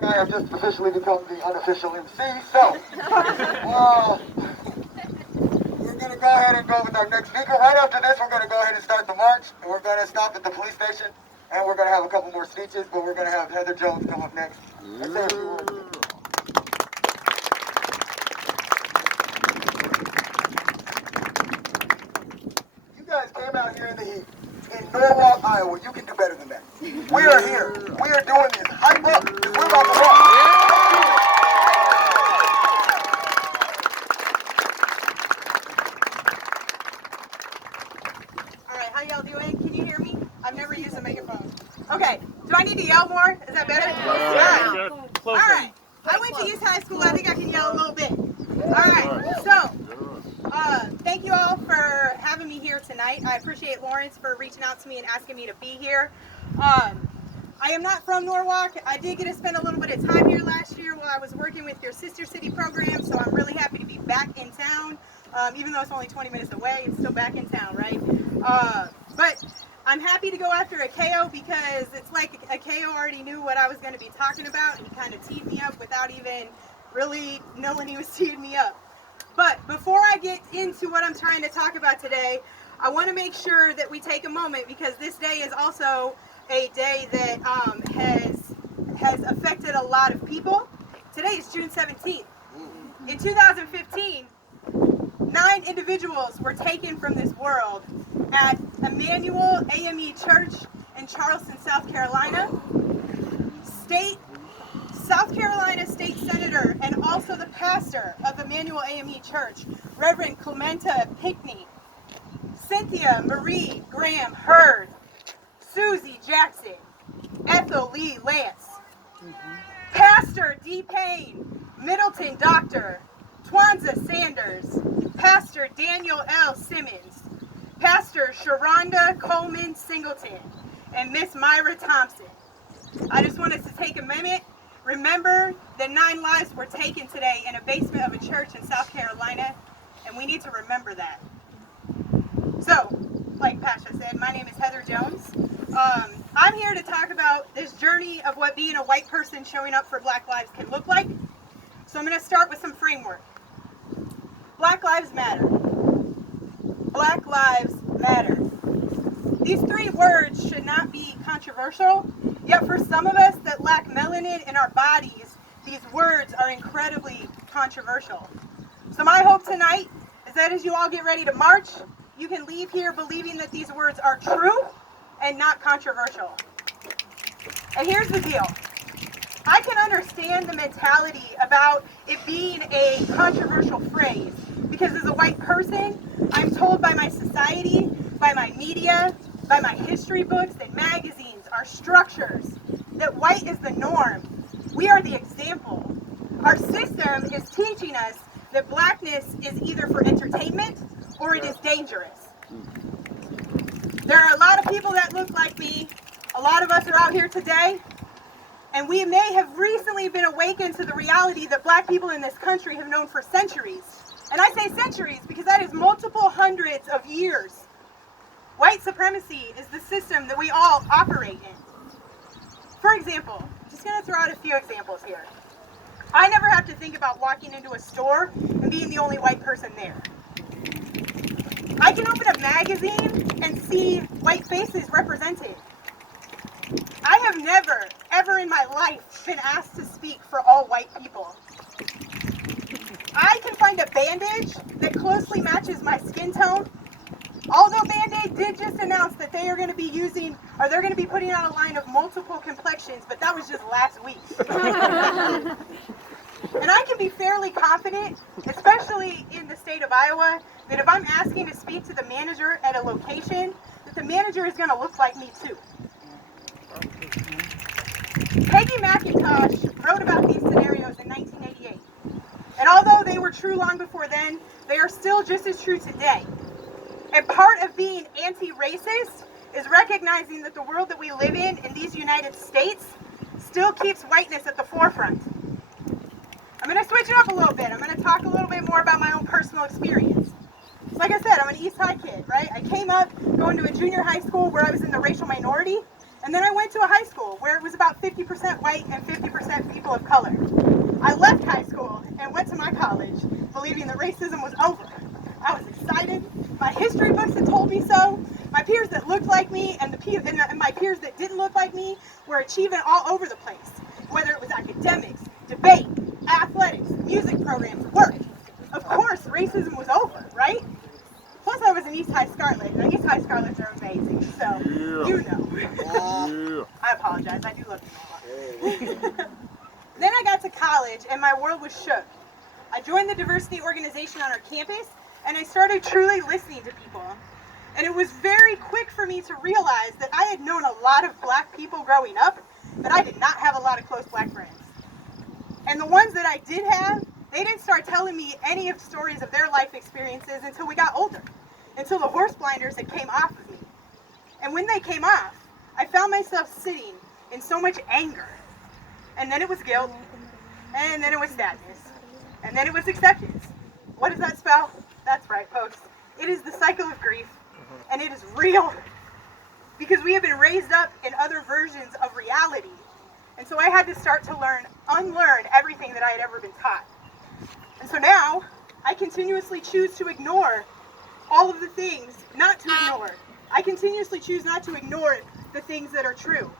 like I have just officially become the unofficial MC, so we're going to go ahead and go with our next speaker. Right after this, we're going to go ahead and start the march, and we're going to stop at the police station, and we're going to have a couple more speeches, but we're going to have Heather Jones come up next and say a few words. You guys came out here in the heat. In Norwalk, Iowa, you can do better than that. We are here. We are doing this. Hype up. We're about to rock. All right, how y'all doing? Can you hear me? I've never used a megaphone. Okay, do I need to yell more? Is that better? Yeah. All right. I went to East High School. I think I can yell a little bit. All right, so thank you all for having me here tonight. I appreciate Lawrence for reaching out to me and asking me to be here. I am not from Norwalk. I did get to spend a little bit of time here last year while I was working with your Sister City program, so I'm really happy to be back in town. Even though it's only 20 minutes away, it's still back in town, right? But I'm happy to go after Ako because it's like Ako already knew what I was going to be talking about, and he kind of teed me up without even really knowing he was teeing me up. But before I get into what I'm trying to talk about today, I want to make sure that we take a moment because this day is also a day that has affected a lot of people. Today is June 17th. In 2015, 9 individuals were taken from this world at Emmanuel AME Church in Charleston, South Carolina. South Carolina State Senator and also the pastor of Emmanuel AME Church, Reverend Clementa Pinckney, Cynthia Marie Graham Hurd, Susie Jackson, Ethel Lee Lance, Pastor D. Payne, Middleton Doctor, Twanza Sanders, Pastor Daniel L. Simmons, Pastor Sharonda Coleman Singleton, and Miss Myra Thompson. I just wanted to take a minute. Remember that 9 lives were taken today in a basement of a church in South Carolina, and we need to remember that. So, like Pasha said, my name is Heather Jones. I'm here to talk about this journey of what being a white person showing up for Black lives can look like. So I'm going to start with some framework. Black Lives Matter. Black Lives Matter. These 3 words should not be controversial, yet for some of us that lack melanin in our bodies, these words are incredibly controversial. So my hope tonight is that as you all get ready to march, you can leave here believing that these words are true and not controversial. And here's the deal. I can understand the mentality about it being a controversial phrase because as a white person, I'm told by my society, by my media, by my history books and magazines, our structures, that white is the norm. We are the example. Our system is teaching us that blackness is either for entertainment or it is dangerous. There are a lot of people that look like me. A lot of us are out here today, and we may have recently been awakened to the reality that black people in this country have known for centuries. And I say centuries because that is multiple hundreds of years. White supremacy is the system that we all operate in. For example, I'm just going to throw out a few examples here. I never have to think about walking into a store and being the only white person there. I can open a magazine and see white faces represented. I have never, ever in my life been asked to speak for all white people. I can find a bandage that closely matches my skin tone. Although Band-Aid did just announce that they are going to be they're going to be putting out a line of multiple complexions, but that was just last week. And I can be fairly confident, especially in the state of Iowa, that if I'm asking to speak to the manager at a location, that the manager is going to look like me too. Peggy McIntosh wrote about these scenarios in 1988. And although they were true long before then, they are still just as true today. And part of being anti-racist is recognizing that the world that we live in these United States still keeps whiteness at the forefront. I'm going to switch it up a little bit. I'm going to talk a little bit more about my own personal experience. Like I said, I'm an East High kid, right? I came up going to a junior high school where I was in the racial minority, And then I went to a high school where it was about 50% white and 50% people of color. I left high school and went to my college believing that racism was over. I was excited. My history books had told me so. My peers that looked like me and my peers that didn't look like me were achieving all over the place, whether it was academics, debate, athletics, music programs, work. Of course, racism was over, right? Plus, I was an East High Scarlet. Now, East High Scarlets are amazing, so you know. I apologize. I do love you a lot. Then I got to college, and my world was shook. I joined the diversity organization on our campus, and I started truly listening to people. And it was very quick for me to realize that I had known a lot of black people growing up, but I did not have a lot of close black friends. And the ones that I did have, they didn't start telling me any of the stories of their life experiences until we got older, until the horse blinders had came off of me. And when they came off, I found myself sitting in so much anger. And then it was guilt, and then it was sadness, and then it was acceptance. What does that spell? That's right, folks. It is the cycle of grief, and it is real, because we have been raised up in other versions of reality. And so I had to start to unlearn everything that I had ever been taught. And so now, I continuously choose to ignore all of the things not to ignore. I continuously choose not to ignore the things that are true.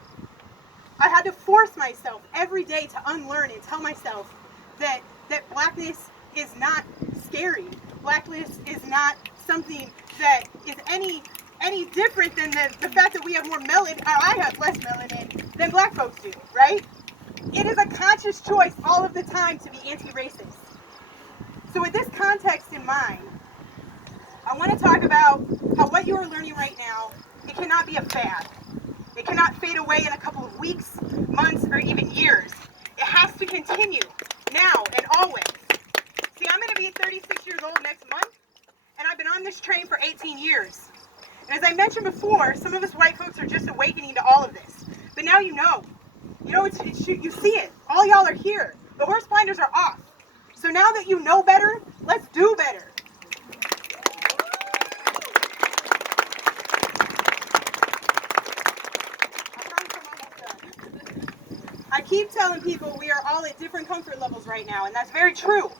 I had to force myself every day to unlearn and tell myself that blackness is not scary. Blackness is not something that is any different than the fact that we have more melanin, or I have less melanin than black folks do, right? It is a conscious choice all of the time to be anti-racist. So with this context in mind, I want to talk about how what you are learning right now, it cannot be a fad. It cannot fade away in a couple of weeks, months, or even years. It has to continue, now and always. See, I'm going to be 36 years old next month, and I've been on this train for 18 years. And as I mentioned before, some of us white folks are just awakening to all of this. But now you know. You know, you see it. All y'all are here. The horse blinders are off. So now that you know better, let's do better. I keep telling people we are all at different comfort levels right now, and that's very true.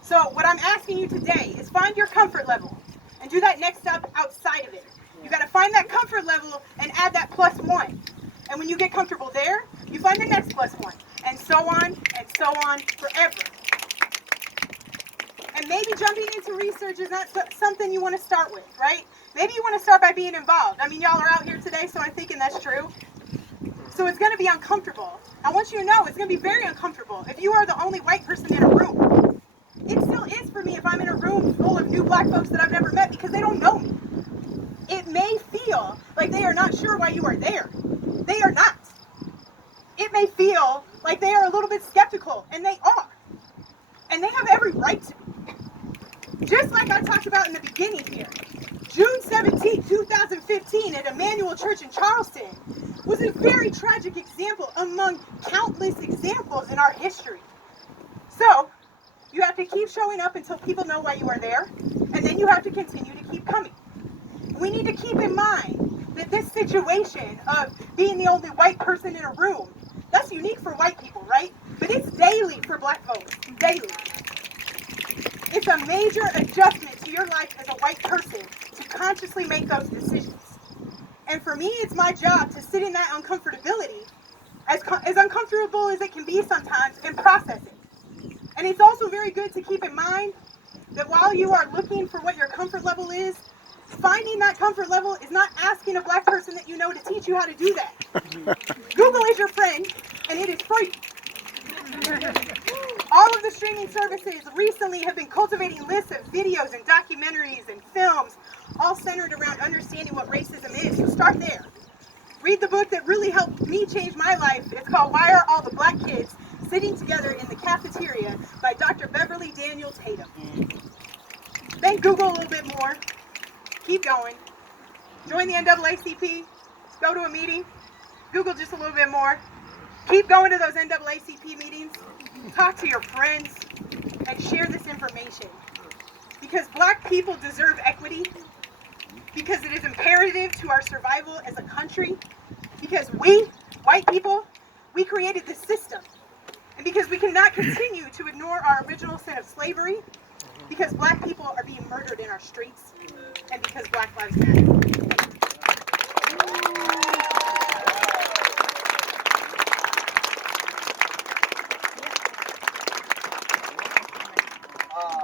So what I'm asking you today is find your comfort level and do that next step outside of it. You got to find that comfort level and add that +1. And when you get comfortable there, you find the next +1, and so on forever. And maybe jumping into research is not something you want to start with, right? Maybe you want to start by being involved. I mean, y'all are out here today, so I'm thinking that's true. So it's going to be uncomfortable. I want you to know it's going to be very uncomfortable if you are the only white person in a room. It still is for me if I'm in a room full of new black folks that I've never met because they don't know me. It may feel like they are not sure why you are there. They are not. It may feel like they are a little bit skeptical, and they are. And they have every right to be. Just like I talked about in the beginning here, June 17, 2015 at Emmanuel Church in Charleston was a very tragic example among countless examples in our history. So, you have to keep showing up until people know why you are there, and then you have to continue to keep coming. We need to keep in mind that this situation of being the only white person in a room, that's unique for white people, right? But it's daily for black folks, daily. It's a major adjustment to your life as a white person to consciously make those decisions. And for me, it's my job to sit in that uncomfortability, as uncomfortable as it can be sometimes, and process it. And it's also very good to keep in mind that while you are looking for what your comfort level is, finding that comfort level is not asking a black person that you know to teach you how to do that. Google is your friend, and it is free. All of the streaming services recently have been cultivating lists of videos and documentaries and films, all centered around understanding what racism is. So start there. Read the book that really helped me change my life. It's called Why Are All the Black Kids Sitting Together in the Cafeteria by Dr. Beverly Daniel Tatum. Then Google a little bit more. Keep going. Join the NAACP. Go to a meeting. Google just a little bit more. Keep going to those NAACP meetings. Talk to your friends and share this information. Because black people deserve equity. Because it is imperative to our survival as a country. Because we, white people, we created this system. And because we cannot continue to ignore our original sin of slavery, because black people are being murdered in our streets, and because Black Lives Matter.